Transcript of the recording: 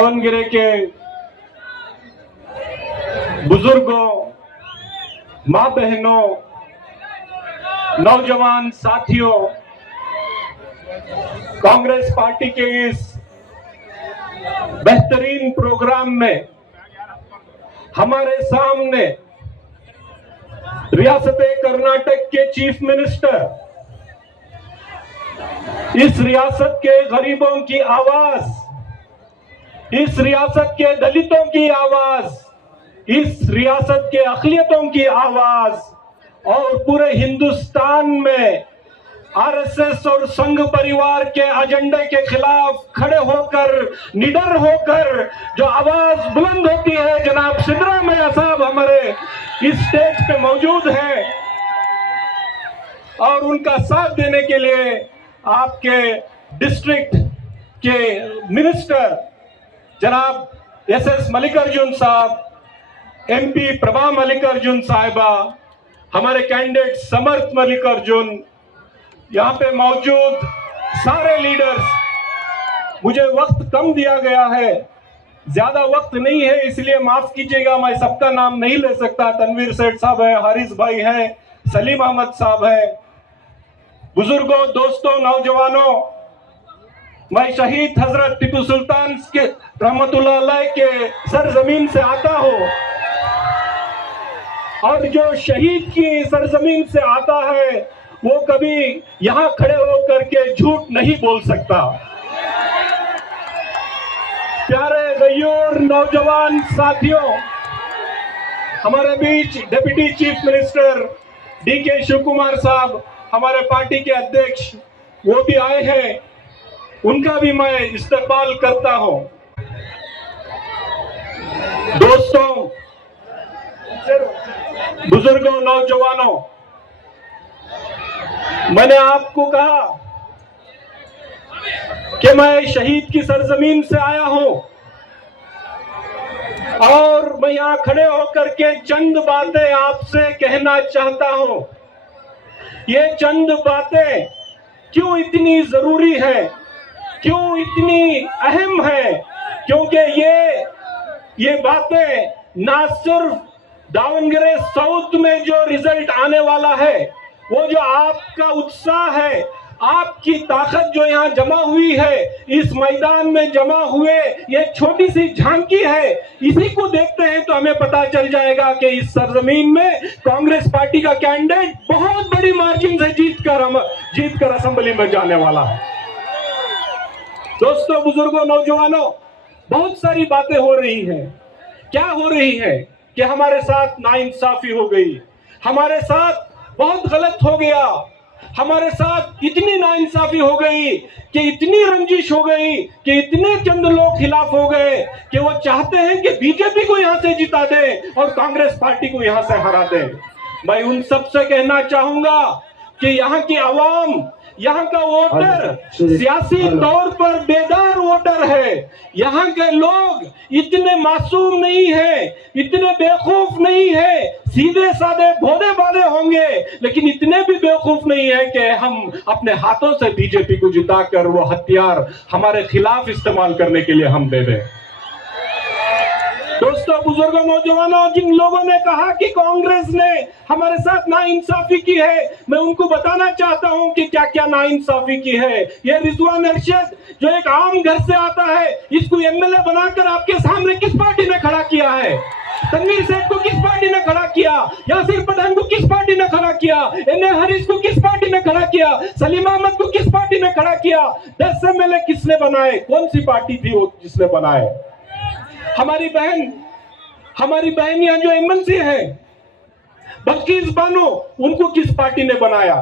दावणगेरे के बुजुर्गों, मां बहनों, नौजवान साथियों, कांग्रेस पार्टी के इस बेहतरीन प्रोग्राम में हमारे सामने रियासत कर्नाटक के चीफ मिनिस्टर इस रियासत के गरीबों की आवाज, इस रियासत के दलितों की आवाज, इस रियासत के अक़लियतों की आवाज और पूरे हिंदुस्तान में आरएसएस और संघ परिवार के एजेंडे के खिलाफ खड़े होकर, निडर होकर जो आवाज बुलंद होती है, जनाब सिद्धरामैया साहब हमारे इस स्टेज पे मौजूद हैं और उनका साथ देने के लिए आपके डिस्ट्रिक्ट के मिनिस्टर जनाब एसएस मल्लिकार्जुन साहब, एमपी प्रभा मल्लिकार्जुन साहिबा, हमारे कैंडिडेट समर्थ मल्लिकार्जुन, यहाँ पे मौजूद सारे लीडर्स। मुझे वक्त कम दिया गया है, ज्यादा वक्त नहीं है, इसलिए माफ कीजिएगा, मैं सबका नाम नहीं ले सकता। तनवीर सेठ साहब है, हारिस भाई है, सलीम अहमद साहब है। बुजुर्गों, दोस्तों, नौजवानों, मैं शहीद हजरत टीपू सुल्तान के रहमतुल्लाह अलैह के सरजमीन से आता हूं और जो शहीद की सरजमीन से आता है वो कभी यहां खड़े होकर के झूठ नहीं बोल सकता। प्यारे गयूर नौजवान साथियों, हमारे बीच deputy chief minister DK Shiva Kumar साहब, हमारे पार्टी के अध्यक्ष, वो भी आए हैं, उनका भी मैं इस्तकबाल करता हूं। दोस्तों, बुजुर्गों, नौजवानों, मैंने आपको कहा कि मैं शहीद की सरजमीन से आया हूं और मैं यहां खड़े होकर के चंद बातें आपसे कहना चाहता हूं। ये चंद बातें क्यों इतनी जरूरी है, क्यों इतनी अहम है, क्योंकि ये बातें ना सिर्फ दावणगेरे साउथ में जो रिजल्ट आने वाला है, वो जो आपका उत्साह है, आपकी ताकत जो यहाँ जमा हुई है, इस मैदान में जमा हुए ये छोटी सी झांकी है, इसी को देखते हैं तो हमें पता चल जाएगा कि इस सरजमीन में कांग्रेस पार्टी का कैंडिडेट बहुत बड़ी मार्जिन से जीत कर असेंबली में जाने वाला है। दोस्तों, बुजुर्गों, नौजवानों, बहुत सारी बातें हो रही हैं। क्या हो रही है कि हमारे साथ नाइंसाफी हो गई, हमारे साथ बहुत गलत हो गया, हमारे साथ इतनी नाइंसाफी हो गई कि इतनी रंजिश हो गई कि इतने चंद लोग खिलाफ हो गए कि वो चाहते हैं कि बीजेपी को यहां से जिता दें और कांग्रेस पार्टी को यहां से हरा दें। मैं उन सब से कहना चाहूंगा कि यहाँ की आवाम, यहाँ का वोटर सियासी तौर पर बेदार वोटर है। यहाँ के लोग इतने मासूम नहीं है, इतने बेवकूफ नहीं है, सीधे साधे भोले भाले होंगे, लेकिन इतने भी बेवकूफ नहीं है कि हम अपने हाथों से बीजेपी को जिताकर वो हथियार हमारे खिलाफ इस्तेमाल करने के लिए हम दे दें। दोस्तों, बुजुर्गों, नौजवानों, जिन लोगों ने कहा कि कांग्रेस ने हमारे साथ नाइंसाफी की है, मैं उनको बताना चाहता हूं कि क्या क्या नाइंसाफी की है। ये रिजवान अरशद जो एक आम घर से आता है, इसको एमएलए बनाकर आपके सामने किस पार्टी ने खड़ा किया है? तनवीर सेठ को किस पार्टी ने खड़ा किया? यासिर पठान को किस पार्टी ने खड़ा किया? एन ए हरीश को किस पार्टी ने खड़ा किया? सलीम अहमद को किस पार्टी ने खड़ा किया? 10 एमएलए किसने बनाए? कौन सी पार्टी थी वो जिसने बनाए? हमारी बहन यहाँ जो एमएलसी है बल्किस बानो, उनको किस पार्टी ने बनाया?